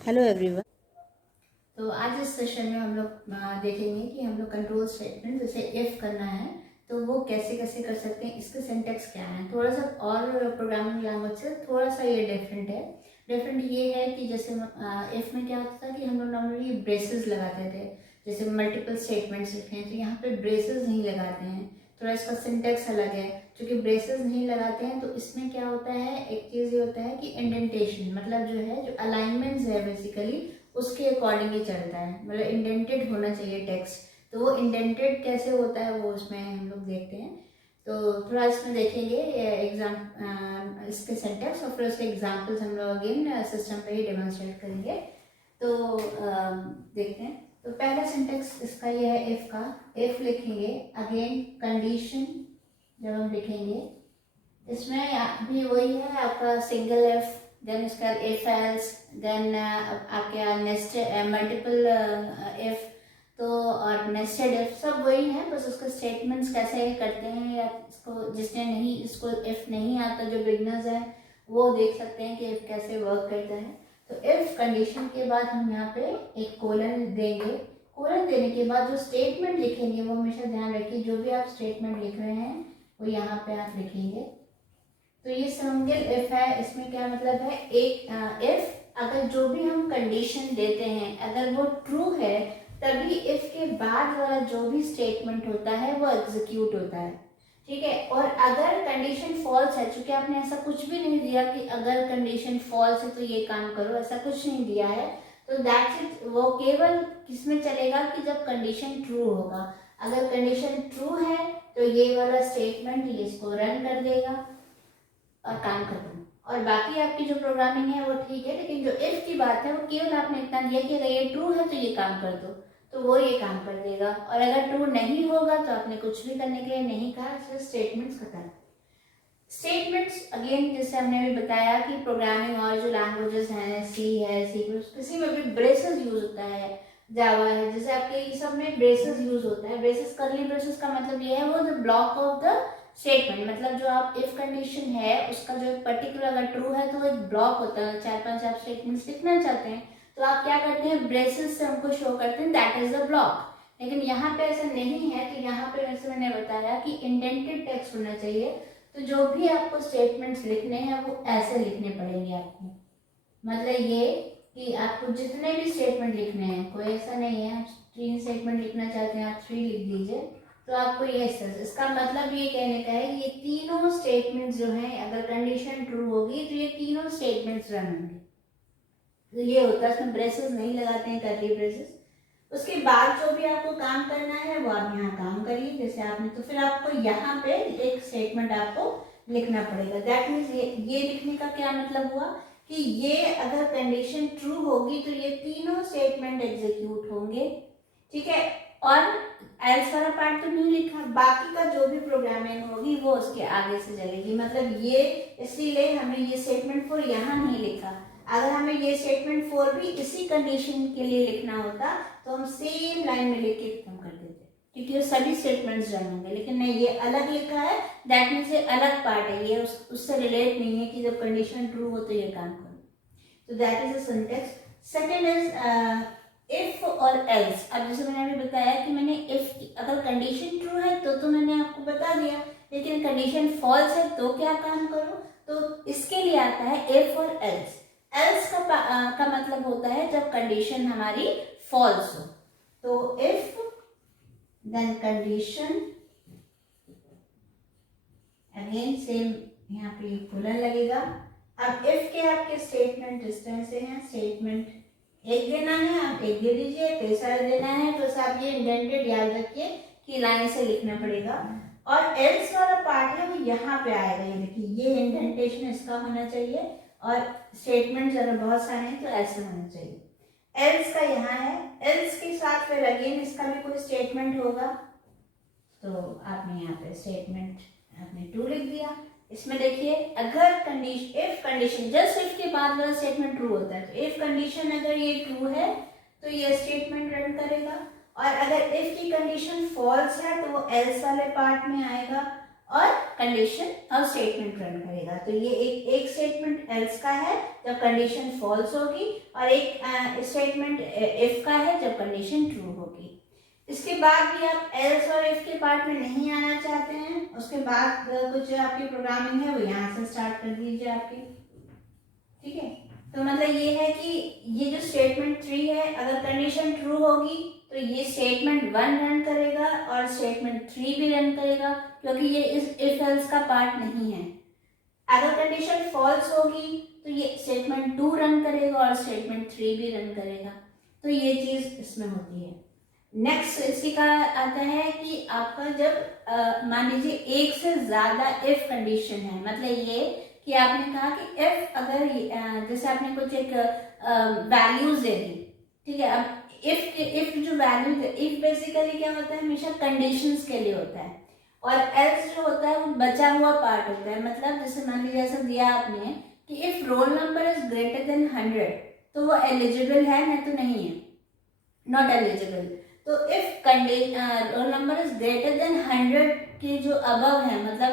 Hello everyone. तो आज इस सेशन में हम लोग देखेंगे कि हम लोग कंट्रोल स्टेटमेंट जैसे इफ करना है तो वो कैसे कैसे कर सकते हैं, इसके सिंटेक्स क्या है। थोड़ा सा और प्रोग्रामिंग लैंग्वेज से थोड़ा सा ये डिफरेंट है। डिफरेंट ये है कि जैसे इफ में क्या होता था कि हम लोग नॉर्मली ब्रेसेस लगाते थे। जैसे मल्टीपल स्टेटमेंट्स लिखे हैं तो यहाँ पे ब्रेसेस नहीं लगाते हैं, थोड़ा इसका सिंटेक्स अलग है। क्योंकि ब्रेसेस नहीं लगाते हैं तो इसमें क्या होता है, एक चीज़ ये होता है कि इंडेंटेशन मतलब जो है जो अलाइनमेंट्स है बेसिकली उसके अकॉर्डिंग ही चलता है, मतलब इंडेंटेड होना चाहिए टेक्स्ट। तो वो इंडेंटेड कैसे होता है वो उसमें हम लोग देखते हैं। तो थोड़ा इसमें देखेंगे इसके सिंटेक्स और फिर उसके एग्जांपल्स हम लोग अगेन सिस्टम पे ही डेमोन्स्ट्रेट करेंगे। तो देखते हैं। तो पहला सिंटेक्स इसका ये है इफ का। इफ लिखेंगे, अगेन कंडीशन जब हम लिखेंगे इसमें भी वही है आपका सिंगल एफ, देन इसका इफ एल्स, देन आपके नेस्ट मल्टीपल इफ तो और नेस्टेड इफ सब वही है, बस उसके स्टेटमेंट्स कैसे करते हैं या इसको जिसने नहीं इसको इफ नहीं आता जो बिगनर्स है वो देख सकते हैं कि इफ कैसे वर्क करता है। तो इफ कंडीशन के बाद हम यहाँ पे एक कोलन देंगे। कोलन देने के बाद जो स्टेटमेंट लिखेंगे वो हमेशा ध्यान रखिए, जो भी आप स्टेटमेंट लिख रहे हैं वो यहाँ पे आप लिखेंगे। तो ये सिंगल इफ है, इसमें क्या मतलब है, एक इफ अगर जो भी हम कंडीशन देते हैं अगर वो ट्रू है तभी इफ के बाद वाला जो भी स्टेटमेंट होता है वो एग्जीक्यूट होता है। ठीक है, और अगर कंडीशन फॉल्स है, चूंकि आपने ऐसा कुछ भी नहीं दिया कि अगर कंडीशन फॉल्स है तो ये काम करो, ऐसा कुछ नहीं दिया है, तो दैट्स इट। वो केवल किसमें चलेगा कि जब कंडीशन ट्रू होगा। अगर कंडीशन ट्रू है तो ये वाला स्टेटमेंट ये इसको रन कर देगा और काम खत्म। और बाकी आपकी जो प्रोग्रामिंग है वो ठीक है, लेकिन जो इफ की बात है वो केवल आपने इतना दिया कि अगर ये ट्रू है तो ये काम कर दो, तो वो ये काम कर देगा। और अगर ट्रू नहीं होगा तो आपने कुछ भी करने के लिए नहीं कहा, सिर्फ स्टेटमेंट्स खत्म। स्टेटमेंट्स अगेन जैसे हमने भी बताया कि प्रोग्रामिंग और जो लैंग्वेजेस हैं, सी है, सी प्लस, किसी में भी ब्रेसेस यूज होता है, जावा है, जैसे आपके ये सब में ब्रेसेस यूज होता है। ब्रेसेस करली ब्रेसेस का मतलब ये है वो the block of the statement, मतलब जो आप इफ कंडीशन है उसका जो पर्टिकुलर अगर ट्रू है तो वो एक ब्लॉक होता है, चार पांच आप स्टेटमेंट्स लिखना चाहते हैं तो आप क्या करते हैं, ब्रेसेस से हमको शो करते हैं दैट इज द ब्लॉक। लेकिन यहाँ पे ऐसा नहीं है, तो यहाँ पे जैसे मैंने बताया कि इंडेंटेड टेक्स्ट होना चाहिए। तो जो भी आपको स्टेटमेंट्स लिखने हैं वो ऐसे लिखने पड़ेंगे आपको, मतलब ये कि आपको जितने भी स्टेटमेंट लिखने हैं, कोई ऐसा नहीं है आप 3 स्टेटमेंट लिखना चाहते हैं आप 3 लिख दीजिए, तो आपको ये इसका मतलब ये कहने का है कि ये तीनों स्टेटमेंट्स जो हैं अगर कंडीशन ट्रू होगी तो ये तीनों स्टेटमेंट्स रन होंगे। तो ये होता है, इसमें ब्रेसेस नहीं लगाते हैं, करली ब्रेसेस। उसके बाद जो भी आपको काम करना है वो आप यहाँ काम करिए जैसे आपने, तो फिर आपको यहाँ पे एक स्टेटमेंट आपको लिखना पड़ेगा। दैट मीन्स ये लिखने का क्या मतलब हुआ कि ये अगर कंडीशन ट्रू होगी तो ये तीनों स्टेटमेंट एग्जीक्यूट होंगे। ठीक है, और एल्स वाला पार्ट तो नहीं लिखा, बाकी का जो भी प्रोग्रामिंग होगी वो उसके आगे से चलेगी। मतलब ये इसीलिए हमें ये स्टेटमेंट 4 यहाँ नहीं लिखा। अगर हमें ये स्टेटमेंट 4 भी इसी कंडीशन के लिए लिखना होता तो हम सेम लाइन में लिख के खत्म कर देते, क्योंकि ये सभी स्टेटमेंट्स रन होंगे। लेकिन नहीं, ये अलग लिखा है, दैट मीन्स ये अलग पार्ट है, ये उससे रिलेट नहीं है कि जब कंडीशन ट्रू हो तो ये काम करो। तो that is a syntax. Second is if और एल्स। अब जैसे मैंने अभी बताया कि मैंने इफ अगर कंडीशन ट्रू है तो मैंने आपको बता दिया, लेकिन कंडीशन फॉल्स है तो क्या काम करो, तो इसके लिए आता है इफ और एल्स। एल्स का मतलब होता है जब कंडीशन हमारी फॉल्स हो, तो if then condition, again same यहाँ पे कोलन लगेगा। अब इफ के आपके स्टेटमेंट इस तरह से हैं, स्टेटमेंट एक देना है आप एक दे दीजिए, कई सारे देना है तो आप ये इंडेंटेड याद रखिए कि लाइन से लिखना पड़ेगा। और एल्स वाला पार्ट है वो यहाँ पे आएगा, ये देखिए ये इंडेंटेशन इसका होना चाहिए, और स्टेटमेंट अगर बहुत सारे हैं तो ऐसे होना चाहिए। एल्स का यहाँ है, एल्स के साथ फिर अगेन इसका भी कोई स्टेटमेंट होगा, तो आपने यहाँ पे स्टेटमेंट आपने 2 लिख दिया। इसमें देखिए अगर condition, if condition just if के बाद वाला स्टेटमेंट ट्रू होता है, तो इफ कंडीशन अगर ये ट्रू है तो ये स्टेटमेंट रन करेगा, और अगर इफ की कंडीशन फॉल्स है तो वो एल्स वाले पार्ट में आएगा, और कंडीशन और स्टेटमेंट रन करेगा। तो ये एक स्टेटमेंट एल्स का है जब कंडीशन फॉल्स होगी, और एक स्टेटमेंट इफ का है जब कंडीशन ट्रू होगी। इसके बाद भी आप एल्स और इफ के पार्ट में नहीं आना चाहते हैं, उसके बाद कुछ आपकी प्रोग्रामिंग है वो यहाँ से स्टार्ट कर दीजिए आपकी, ठीक है। तो मतलब ये है कि ये जो स्टेटमेंट 3 है, अगर कंडीशन ट्रू होगी तो ये स्टेटमेंट 1 रन करेगा और स्टेटमेंट 3 भी रन करेगा, क्योंकि ये इस इफ एल्स का पार्ट नहीं है। अगर कंडीशन फॉल्स होगी तो ये स्टेटमेंट 2 रन करेगा और स्टेटमेंट 3 भी रन करेगा। तो ये चीज इसमें होती है। नेक्स्ट इसी का आता है कि आपका जब मान लीजिए एक से ज्यादा इफ कंडीशन है, मतलब ये कि आपने कहा कि इफ अगर जैसे आपने कुछ एक वैल्यूज दे दी, ठीक है। अब इफ जो वैल्यू, इफ बेसिकली क्या होता है, हमेशा कंडीशंस के लिए होता है, और एल्स जो होता है वो बचा हुआ पार्ट होता है। मतलब जैसे मान लीजिए ऐसा दिया आपने कि if role number is greater then 100 तो वो एलिजिबल है, नहीं तो नहीं है, नॉट एलिजिबल। तो if role number is greater then 100 के जो अबव है, मतलब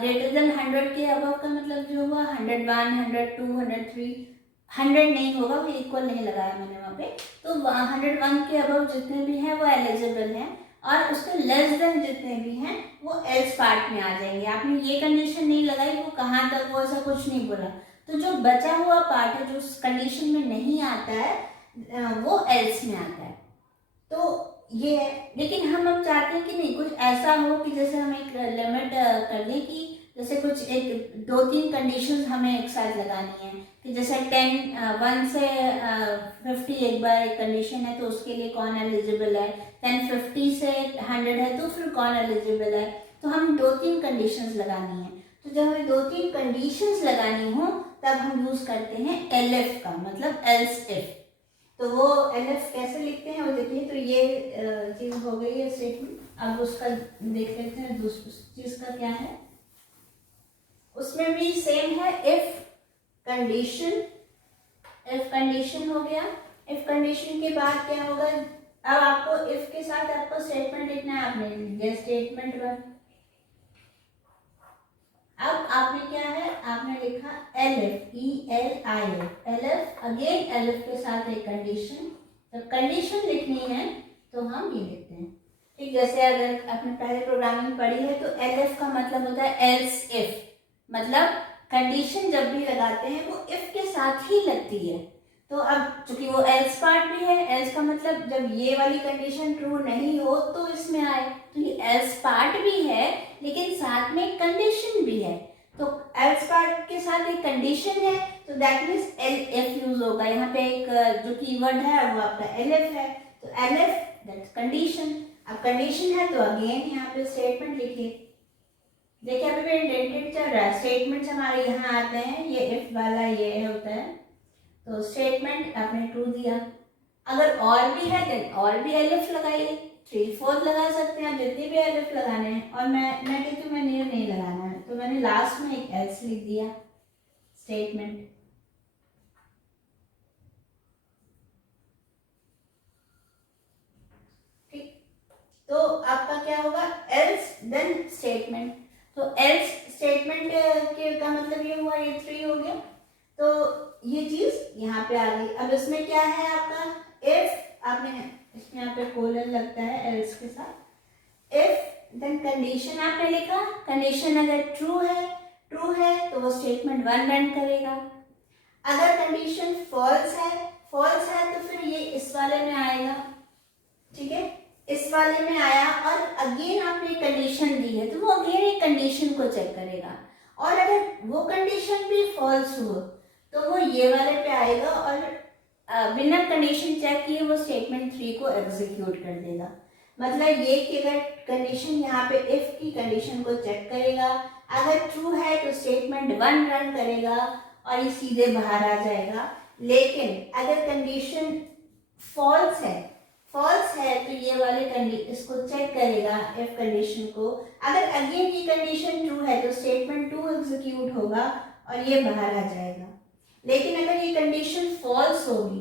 ग्रेटर देन 100 के अबव का मतलब जो हुआ 101, 102, 103, 100 नहीं होगा, वो इक्वल नहीं लगाया मैंने वहाँ पे। तो 101 के अबव जितने भी हैं वो एलिजिबल हैं, और उसके लेस देन जितने भी हैं वो एल्स पार्ट में आ जाएंगे। आपने ये कंडीशन नहीं लगाई, वो कहाँ तक, वो ऐसा कुछ नहीं बोला। तो जो बचा हुआ पार्ट है जो कंडीशन में नहीं आता है वो एल्स में आता है। तो ये है, लेकिन हम अब चाहते हैं कि नहीं कुछ ऐसा हो कि जैसे हम एक लिमिट कर दें कि जैसे कुछ एक 2-3 कंडीशंस हमें एक साथ लगानी है, कि जैसे 1 से 50 एक बार एक कंडीशन है तो उसके लिए कौन एलिजिबल है, 50 से 100 है तो फिर कौन एलिजिबल है। तो हम 2-3 कंडीशंस लगानी है। तो जब हमें 2-3 कंडीशंस लगानी हो तब हम यूज करते हैं एलएफ का, मतलब एल्स इफ। तो वो एलएफ कैसे लिखते हैं वो देखिए। तो ये चीज हो गई है स्टेटमेंट। अब उसका देख लेते हैं दूसरी चीज का क्या है। उसमें भी सेम है, इफ कंडीशन हो गया। इफ कंडीशन के बाद क्या होगा, अब आपको इफ के साथ आपको स्टेटमेंट लिखना है, आपने लिया स्टेटमेंट 1। अब आपने क्या है, आपने लिखा LF, ELIF, LF, again LF के साथ एक कंडीशन। जब कंडीशन लिखनी है तो हम ये लिखते हैं, ठीक। जैसे अगर आपने पहले प्रोग्रामिंग पढ़ी है तो एलएफ का मतलब होता है एल्स इफ, मतलब कंडीशन जब भी लगाते हैं वो इफ के साथ ही लगती है। तो अब चूंकि वो एल्स पार्ट भी है, एल्स का मतलब जब ये वाली कंडीशन ट्रू नहीं हो तो इसमें आए, तो ये एल्स पार्ट भी है लेकिन साथ में कंडीशन भी है। तो एल्स पार्ट के साथ एक कंडीशन है तो दैट मीन्स एलएफ यूज होगा। यहाँ पे एक जो कीवर्ड है वो आपका एलएफ है, तो एलएफ दैट्स कंडीशन। अब कंडीशन है तो अगेन यहाँ पे स्टेटमेंट लिखिए। देखिए अभी भी इंडेंटेड चल रहा है, स्टेटमेंट्स हमारे यहाँ आते हैं, ये इफ वाला ये होता है। तो स्टेटमेंट आपने ट्रू दिया, अगर और भी है देन और भी एलिफ लगाइए, 3/4 लगा सकते हैं आप, जितने भी एलिफ लगाने हैं। और मैं कहती हूँ मैंने नहीं लगाना है तो मैंने लास्ट में एक एल्स लिख दिया स्टेटमेंट। ठीक, तो आपका क्या होगा, एल्स देन स्टेटमेंट। तो एल्स स्टेटमेंट के का मतलब ये हुआ, ये 3 हो गया। तो ये चीज यहाँ पे आ गई। अब इसमें क्या है आपका, इफ आपने इसमें यहाँ पे कोलन लगता है एल्स के साथ। इफ देन कंडीशन आपने लिखा, कंडीशन अगर ट्रू है तो वो स्टेटमेंट 1 रन करेगा। अगर कंडीशन फॉल्स है तो फिर ये इस वाले में आएगा, ठीक है, इस वाले में आया। और अगेन आपने कंडीशन दी है तो वो अगेन एक कंडीशन को चेक करेगा, और अगर वो कंडीशन भी फॉल्स हो तो वो ये वाले पे आएगा और बिना कंडीशन चेक किए वो स्टेटमेंट 3 को एग्जीक्यूट कर देगा। मतलब ये कि अगर कंडीशन यहाँ पे इफ की कंडीशन को चेक करेगा, अगर ट्रू है तो स्टेटमेंट 1 रन करेगा और ये सीधे बाहर आ जाएगा। लेकिन अगर कंडीशन फॉल्स है तो ये वाले इसको चेक करेगा इफ कंडीशन को। अगर अगेन ये कंडीशन ट्रू है तो स्टेटमेंट 2 एग्जीक्यूट होगा और ये बाहर आ जाएगा। लेकिन अगर ये कंडीशन फॉल्स होगी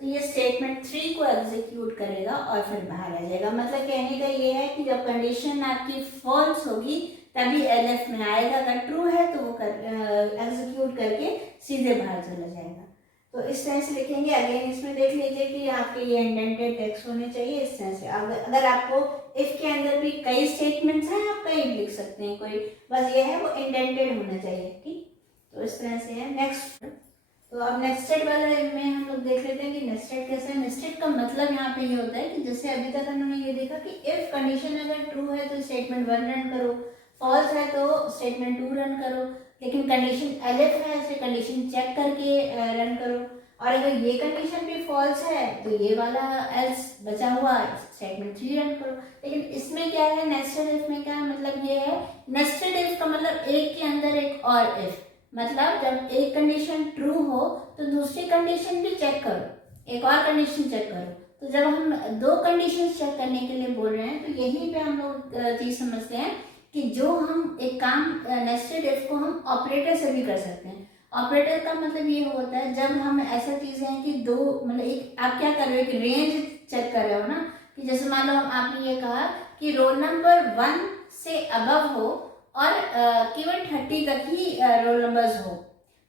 तो ये स्टेटमेंट 3 को एग्जीक्यूट करेगा और फिर बाहर आ जाएगा। मतलब कहने का ये है कि जब कंडीशन आपकी फॉल्स होगी तभी एलएफ में आएगा। अगर ट्रू है तो वो एग्जीक्यूट करके सीधे बाहर चला जाएगा। तो इस तरह से लिखेंगे। अगेन इसमें देख लीजिए कि आपके ये इंडेंटेड टेक्स्ट होने चाहिए इस तरह से। अगर आपको इफ के अंदर भी कई स्टेटमेंट्स हैं आप कई लिख सकते हैं, कोई बस ये है वो इंडेंटेड होना चाहिए। ठीक, तो इस तरह से है। नेक्स्ट, तो अब नेस्टेड वाले में हम लोग देख लेते हैं कि नेस्टेड कैसे है। नेस्टेड का मतलब यहाँ पे ये होता है कि जैसे अभी तक हमने ये देखा कि इफ कंडीशन अगर ट्रू है तो स्टेटमेंट 1 रन करो, फॉल्स है तो स्टेटमेंट 2 रन करो, लेकिन कंडीशन एलिफ है इसे कंडीशन चेक करके रन करो। और अगर ये कंडीशन भी फॉल्स है तो ये वाला एल्स बचा हुआ स्टेटमेंट 3 रन करो। लेकिन इसमें क्या है, नेस्टेड इफ में क्या मतलब ये है, नेस्टेड इफ का मतलब एक के अंदर एक और इफ, मतलब जब एक कंडीशन ट्रू हो तो दूसरी कंडीशन भी चेक करो, एक और कंडीशन चेक करो। तो जब हम दो कंडीशन चेक करने के लिए बोल रहे हैं तो यहीं पे हम लोग चीज समझते हैं कि जो हम एक काम नेस्टेड इफ को हम ऑपरेटर से भी कर सकते हैं। ऑपरेटर का मतलब ये होता है जब हम ऐसा चीज है कि दो मतलब एक आप क्या कर रहे हो, एक रेंज चेक कर रहे हो ना, कि जैसे मान लो आपने ये कहा कि रोल नंबर 1 से अबव हो और केवल 30 तक ही रोल नंबर्स हो,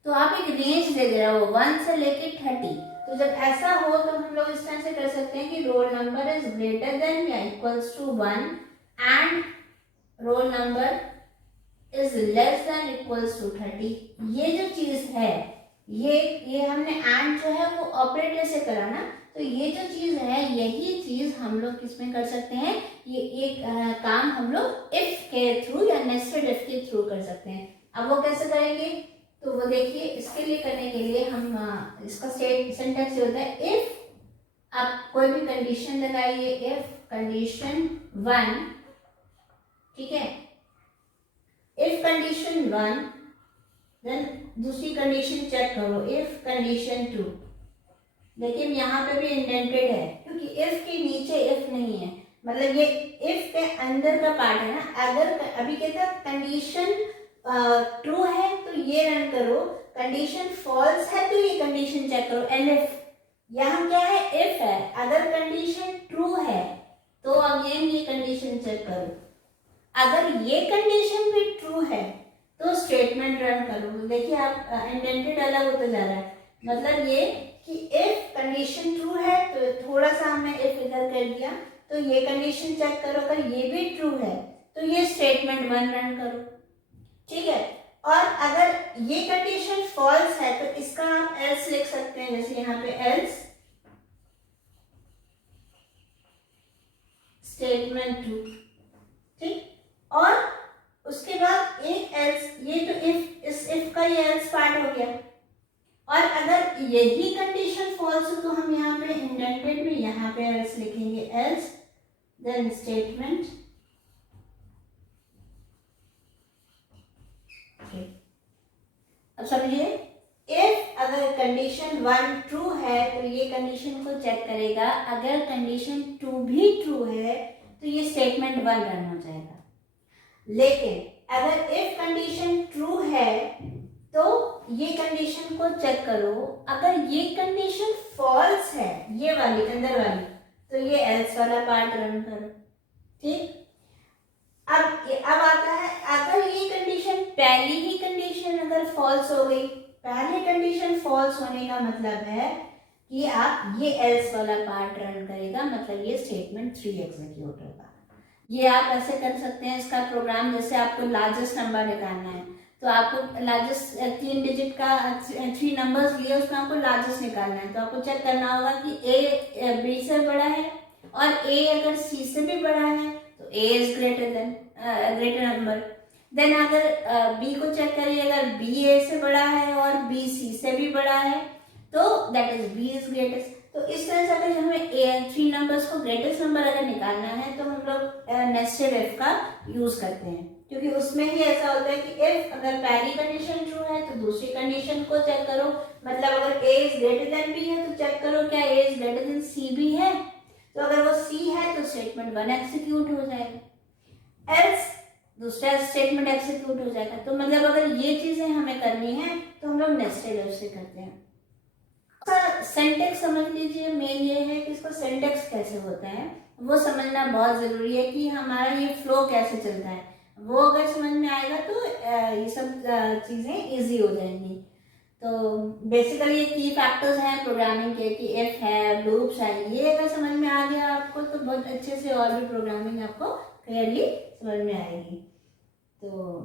तो आप एक रेंज दे रहे हो 1 से लेके 30। तो जब ऐसा हो तो हम लोग इस तरह से कर सकते हैं कि roll number is greater than या equals to 1 and roll number is less than equals to 30। ये जो चीज है ये हमने एंड जो है वो ऑपरेटर से करा ना, तो ये जो चीज है यही चीज हम लोग किसमें कर सकते हैं, ये एक काम हम लोग इफ के थ्रू या नेस्टेड इफ के थ्रू कर सकते हैं। अब वो कैसे करेंगे, तो वो देखिए इसके लिए करने के लिए हम इसका सिंटैक्स होता है इफ आप कोई भी कंडीशन लगाइए, इफ कंडीशन 1, ठीक है, इफ कंडीशन 1 देन दूसरी कंडीशन चेक करो इफ कंडीशन 2। लेकिन यहाँ पे भी इंडेंटेड है क्योंकि इफ के नीचे इफ नहीं है, मतलब ये इफ के अंदर का पार्ट है ना। अगर अभी कहता है कंडीशन ट्रू है तो ये रन करो, कंडीशन फॉल्स है तो ये कंडीशन चेक करो एलिफ। यहाँ क्या है, इफ है, अगर कंडीशन ट्रू है तो अगेन ये कंडीशन चेक करो, अगर ये कंडीशन भी ट्रू है तो स्टेटमेंट रन करो। देखिए आप इंडेंटेड अलग होता जा रहा है, मतलब ये कि इफ कंडीशन ट्रू है तो थोड़ा सा हमने इफ इधर कर दिया, तो ये कंडीशन चेक करो, अगर ये भी ट्रू है तो ये स्टेटमेंट 1 रन करो, ठीक है। और अगर ये कंडीशन फॉल्स है तो इसका आप एल्स लिख सकते हैं, जैसे यहाँ पे एल्स स्टेटमेंट 2, ठीक। और उसके बाद एक एल्स, ये तो इफ, इस इफ का ये एल्स पार्ट हो गया। और अगर यही कंडीशन फॉल्स हो तो हम यहाँ पे इंडेंटेड में यहाँ पे एल्स लिखेंगे, एल्स देन स्टेटमेंट। अब समझिए, इफ अगर कंडीशन 1 ट्रू है तो ये कंडीशन को चेक करेगा, अगर कंडीशन 2 भी ट्रू है तो ये स्टेटमेंट 1 रन हो जाएगा। लेकिन अगर इफ कंडीशन ट्रू है तो ये कंडीशन को चेक करो, अगर ये कंडीशन फॉल्स है, ये वाली अंदर वाली, तो ये एल्स वाला पार्ट रन करो, ठीक। अब आता है, अगर ये कंडीशन पहली ही कंडीशन अगर फॉल्स हो गई, पहले कंडीशन फॉल्स होने का मतलब है कि आप ये एल्स वाला पार्ट रन करेगा, मतलब ये स्टेटमेंट 3 एग्जीक्यूट होगा। ये आप ऐसे कर सकते हैं इसका प्रोग्राम, जैसे आपको लार्जेस्ट नंबर निकालना है तो आपको लार्जेस्ट 3 डिजिट का 3 नंबर्स लिए, उसमें आपको लार्जेस्ट निकालना है, तो आपको चेक करना होगा कि ए बी से बड़ा है और ए अगर सी से भी बड़ा है तो ए इज ग्रेटर नंबर। देन अगर बी को चेक करिए, अगर बी ए से बड़ा है और बी सी से भी बड़ा है तो that is B is greatest. तो इस तरह से अगर हमें 3 नंबर्स को ग्रेटेस्ट नंबर अगर निकालना है तो हम लोग नेस्टेड इफ का यूज करते हैं, क्योंकि उसमें ही ऐसा होता है कि इफ अगर पहली कंडीशन ट्रू है तो दूसरी कंडीशन को चेक करो, मतलब अगर ए इज ग्रेटर देन बी है तो चेक करो क्या ए इज ग्रेटर देन सी भी है, तो अगर वो सी है तो स्टेटमेंट 1 एग्जीक्यूट हो जाएगा, एल्स दूसरा स्टेटमेंट एग्जीक्यूट हो जाएगा। तो मतलब अगर ये चीजें हमें करनी है तो हम लोग नेस्टेड इफ से करते हैं। सिंटैक्स समझ लीजिए, मेन ये है कि इसका सिंटैक्स कैसे होता है वो समझना बहुत जरूरी है कि हमारा ये फ्लो कैसे चलता है। वो अगर समझ में आएगा तो ये सब चीज़ें इजी हो जाएंगी। तो बेसिकली ये की फैक्टर्स हैं प्रोग्रामिंग के कि इफ है, लूप्स है, ये अगर समझ में आ गया आपको तो बहुत अच्छे से और भी प्रोग्रामिंग आपको क्लियरली समझ में आएगी। तो